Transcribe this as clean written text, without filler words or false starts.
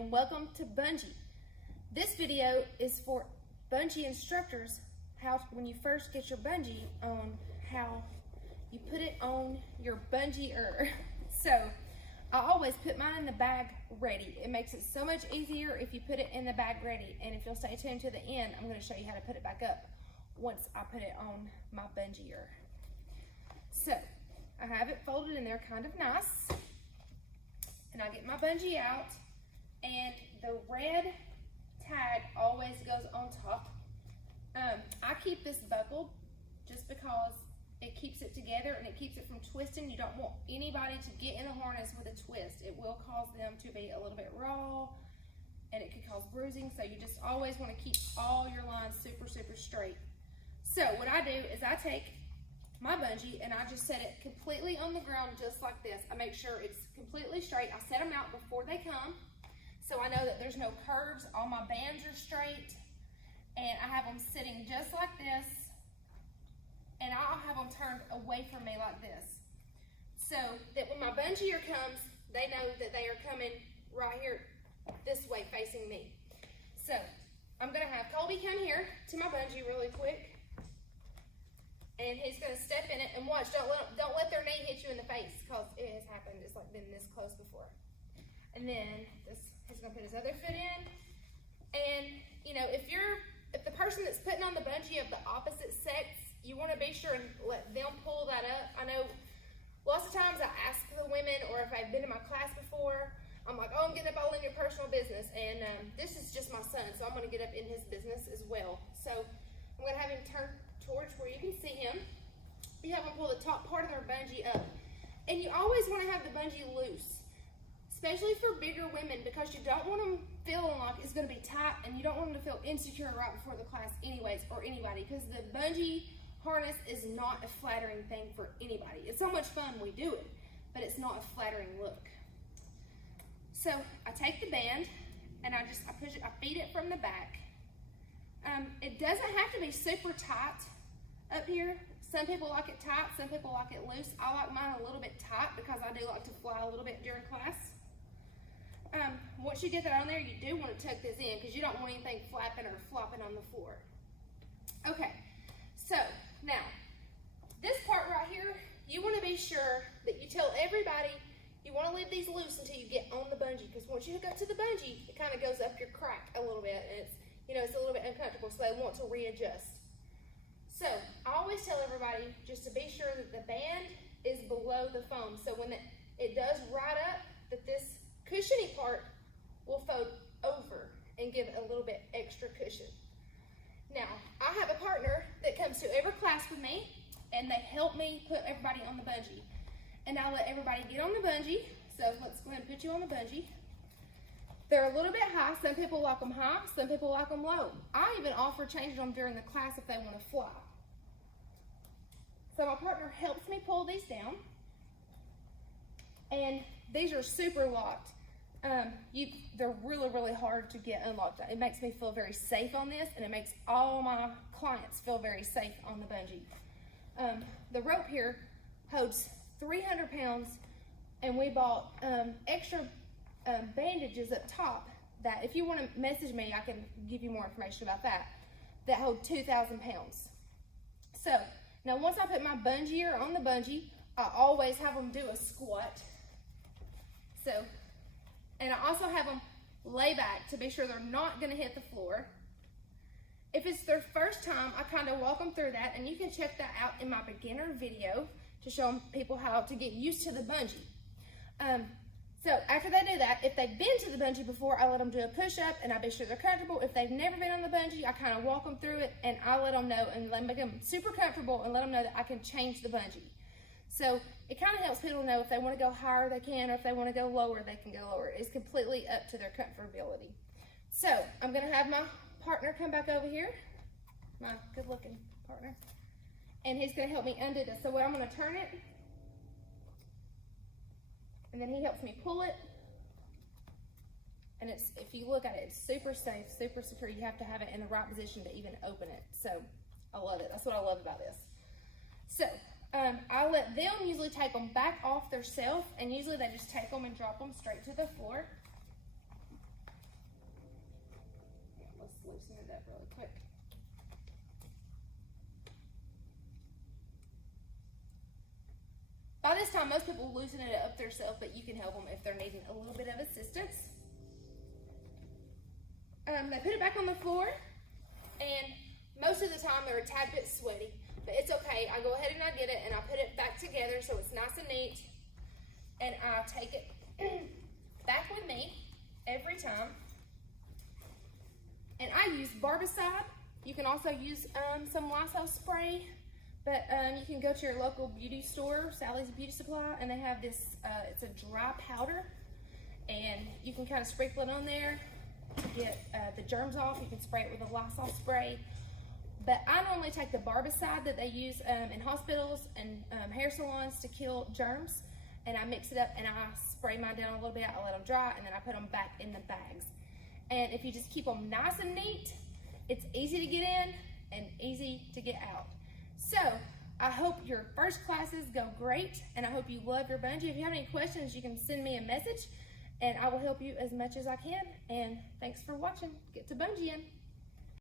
and welcome to Bungee. This video is for bungee instructors, when you first get your bungee on, how you put it on your bungee-er. So I always put mine in the bag ready. It makes it so much easier if you put it in the bag ready. And if you'll stay tuned to the end, I'm going to show you how to put it back up once I put it on my bungee-er. So I have it folded in there kind of nice. And I get my bungee out, and the red tag always goes on top. I keep this buckled just because it keeps it together and it keeps it from twisting. You don't want anybody to get in the harness with a twist. It will cause them to be a little bit raw and it could cause bruising. So you just always want to keep all your lines super, super straight. So what I do is I take my bungee and I just set it completely on the ground just like this. I make sure it's completely straight. I set them out before they come, so I know that there's no curves. All my bands are straight, and I have them sitting just like this, and I'll have them turned away from me like this, so that when my bungeeer comes, they know that they are coming right here this way facing me. So I'm gonna have Colby come here to my bungee really quick, and he's gonna step in it and watch. Don't let their knee hit you in the face, because it has happened. It's like been this close before. And then he's gonna put his other foot in. And you know, if the person that's putting on the bungee of the opposite sex, you want to be sure and let them pull that up. I know lots of times I ask the women, or if I've been in my class before, I'm like, oh, I'm getting up all in your personal business, and this is just my son, so I'm gonna get up in his business as well. So I'm gonna have him turn towards where you can see him. You have them pull the top part of their bungee up. And you always want to have the bungee loose, especially for bigger women, because you don't want them feeling like it's going to be tight, and you don't want them to feel insecure right before the class anyways, or anybody, because the bungee harness is not a flattering thing for anybody. It's so much fun, we do it, but it's not a flattering look. So I take the band and I feed it from the back. It doesn't have to be super tight up here. Some people like it tight, some people like it loose. I like mine a little bit tight because I do like to fly a little bit during class. Once you get that on there, you do want to tuck this in because you don't want anything flapping or flopping on the floor. Okay, so now this part right here, you want to be sure that you tell everybody you want to leave these loose until you get on the bungee, because once you hook up to the bungee, it kind of goes up your crack a little bit, and it's a little bit uncomfortable, so they want to readjust. So I always tell everybody just to be sure that the band is below the foam. So when it does ride up, that this cushiony part will fold over and give it a little bit extra cushion. Now, I have a partner that comes to every class with me, and they help me put everybody on the bungee. And I let everybody get on the bungee. So let's go ahead and put you on the bungee. They're a little bit high. Some people like them high, some people like them low. I even offer changing them during the class if they want to fly. So my partner helps me pull these down. And these are super locked. They're really, really hard to get unlocked. It makes me feel very safe on this, and it makes all my clients feel very safe on the bungee. The rope here holds 300 pounds, and we bought extra bandages up top that, if you want to message me, I can give you more information about that hold 2,000 pounds. So now once I put my bungeeer on the bungee, I always have them do a squat. And I also have them lay back to be sure they're not going to hit the floor. If it's their first time, I kind of walk them through that, and you can check that out in my beginner video to show people how to get used to the bungee. So after they do that, if they've been to the bungee before, I let them do a push-up, and I be sure they're comfortable. If they've never been on the bungee, I kind of walk them through it, and I let them know and make them super comfortable and let them know that I can change the bungee. So it kind of helps people know if they want to go higher, they can, or if they want to go lower, they can go lower. It's completely up to their comfortability. So I'm going to have my partner come back over here, my good-looking partner, and he's going to help me undo this. So what I'm going to turn it, and then he helps me pull it. And if you look at it, it's super safe, super secure. You have to have it in the right position to even open it. So I love it. That's what I love about this. So I let them usually take them back off their self, and usually they just take them and drop them straight to the floor. loosen it up really quick. By this time, most people loosen it up themselves, but you can help them if they're needing a little bit of assistance. They put it back on the floor, and most of the time they're a tad bit sweaty, but it's okay. I go ahead and I get it, and I put it back together so it's nice and neat, and I take it back with me every time. And I use barbicide. You can also use some Lysol spray, but you can go to your local beauty store, Sally's Beauty Supply, and they have this, it's a dry powder, and you can kind of sprinkle it on there to get the germs off. You can spray it with a Lysol spray. But I normally take the barbicide that they use in hospitals and hair salons to kill germs, and I mix it up and I spray mine down a little bit. I let them dry, and then I put them back in the bags. And if you just keep them nice and neat, it's easy to get in and easy to get out. So I hope your first classes go great, and I hope you love your bungee. If you have any questions, you can send me a message, and I will help you as much as I can. And thanks for watching. Get to bungeeing.